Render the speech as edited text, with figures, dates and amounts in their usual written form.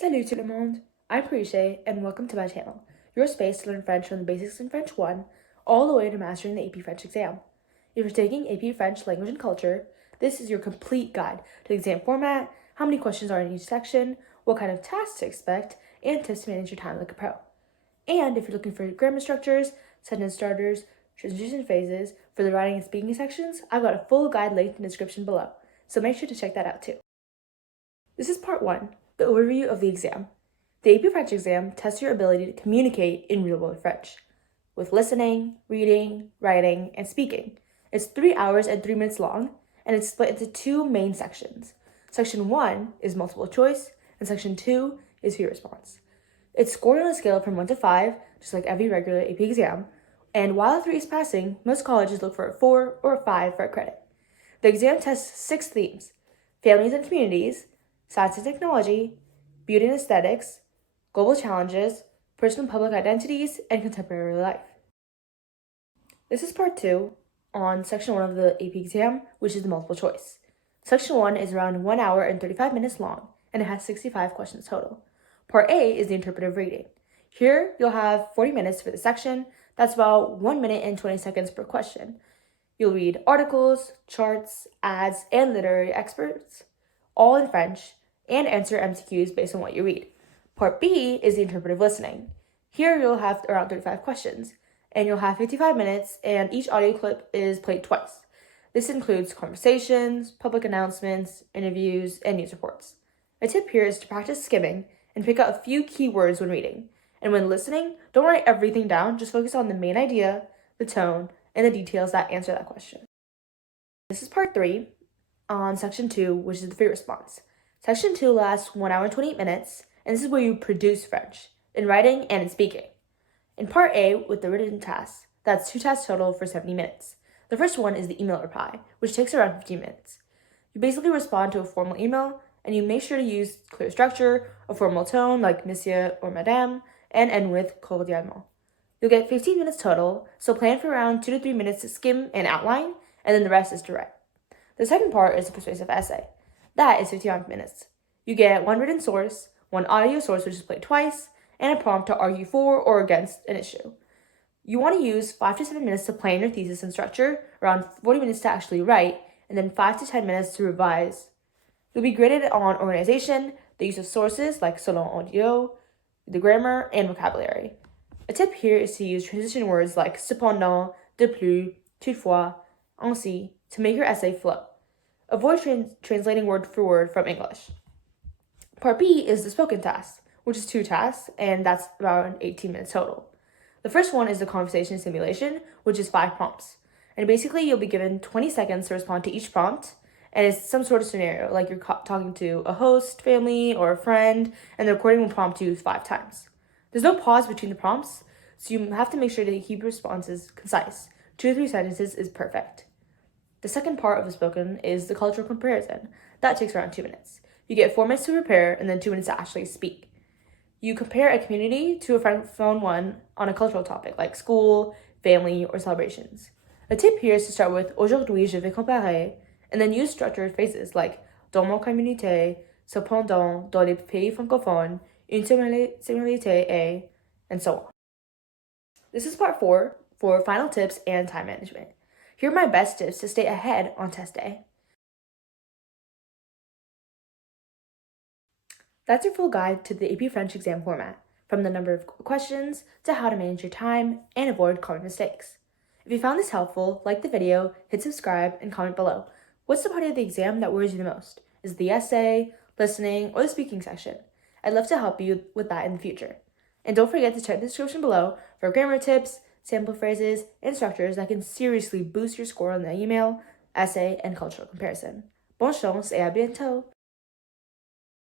Salut tout le monde! I'm Prishay, and welcome to my channel, your space to learn French from the basics in French 1 all the way to mastering the AP French exam. If you're taking AP French Language and Culture, this is your complete guide to the exam format, how many questions are in each section, what kind of tasks to expect, and tips to manage your time like a pro. And if you're looking for grammar structures, sentence starters, transition phases for the writing and speaking sections, I've got a full guide linked in the description below, so make sure to check that out too. This is part 1, the overview of the exam. The AP French exam tests your ability to communicate in real-world French, with listening, reading, writing, and speaking. It's 3 hours and 3 minutes long, and it's split into 2 main sections. Section 1 is multiple choice, and Section 2 is free response. It's scored on a scale from 1 to 5, just like every regular AP exam, and while a 3 is passing, most colleges look for a 4 or a 5 for a credit. The exam tests 6 themes: families and communities, science and technology, beauty and aesthetics, global challenges, personal and public identities, and contemporary life. This is part 2 on Section 1 of the AP exam, which is the multiple choice. Section 1 is around 1 hour and 35 minutes long, and it has 65 questions total. Part A is the interpretive reading. Here, you'll have 40 minutes for the section. That's about 1 minute and 20 seconds per question. You'll read articles, charts, ads, and literary experts, all in French, and answer MCQs based on what you read. Part B is the interpretive listening. Here you'll have around 35 questions, and you'll have 55 minutes, and each audio clip is played twice. This includes conversations, public announcements, interviews, and news reports. A tip here is to practice skimming and pick out a few key words when reading. And when listening, don't write everything down, just focus on the main idea, the tone, and the details that answer that question. This is part 3 on Section 2, which is the free response. Section 2 lasts 1 hour and 28 minutes, and this is where you produce French, in writing and in speaking. In part A, with the written tasks, that's 2 tasks total for 70 minutes. The first one is the email reply, which takes around 15 minutes. You basically respond to a formal email, and you make sure to use clear structure, a formal tone like monsieur or madame, and end with cordialement. You'll get 15 minutes total, so plan for around 2 to 3 minutes to skim and outline, and then the rest is to write. The second part is a persuasive essay. That is 55 minutes. You get 1 written source, 1 audio source which is played twice, and a prompt to argue for or against an issue. You want to use 5 to 7 minutes to plan your thesis and structure, around 40 minutes to actually write, and then 5 to 10 minutes to revise. You'll be graded on organization, the use of sources like selon audio, the grammar, and vocabulary. A tip here is to use transition words like cependant, de plus, toutefois, ainsi to make your essay flow. Avoid translating word for word from English. Part B is the spoken task, which is 2 tasks, and that's around 18 minutes total. The first one is the conversation simulation, which is 5 prompts. And basically, you'll be given 20 seconds to respond to each prompt, and it's some sort of scenario, like you're talking to a host, family, or a friend, and the recording will prompt you 5 times. There's no pause between the prompts, so you have to make sure to keep your responses concise. 2 or 3 sentences is perfect. The second part of the spoken is the cultural comparison. That takes around 2 minutes. You get 4 minutes to prepare and then 2 minutes to actually speak. You compare a community to a francophone one on a cultural topic like school, family, or celebrations. A tip here is to start with aujourd'hui je vais comparer and then use structured phrases like dans mon communauté, cependant, dans les pays francophones, une similarité est, and so on. This is part 4 for final tips and time management. Here are my best tips to stay ahead on test day. That's your full guide to the AP French exam format, from the number of questions to how to manage your time and avoid common mistakes. If you found this helpful, like the video, hit subscribe, and comment below. What's the part of the exam that worries you the most? Is it the essay, listening, or the speaking section? I'd love to help you with that in the future. And don't forget to check the description below for grammar tips, sample phrases, and structures that can seriously boost your score on the email, essay, and cultural comparison. Bonne chance et à bientôt!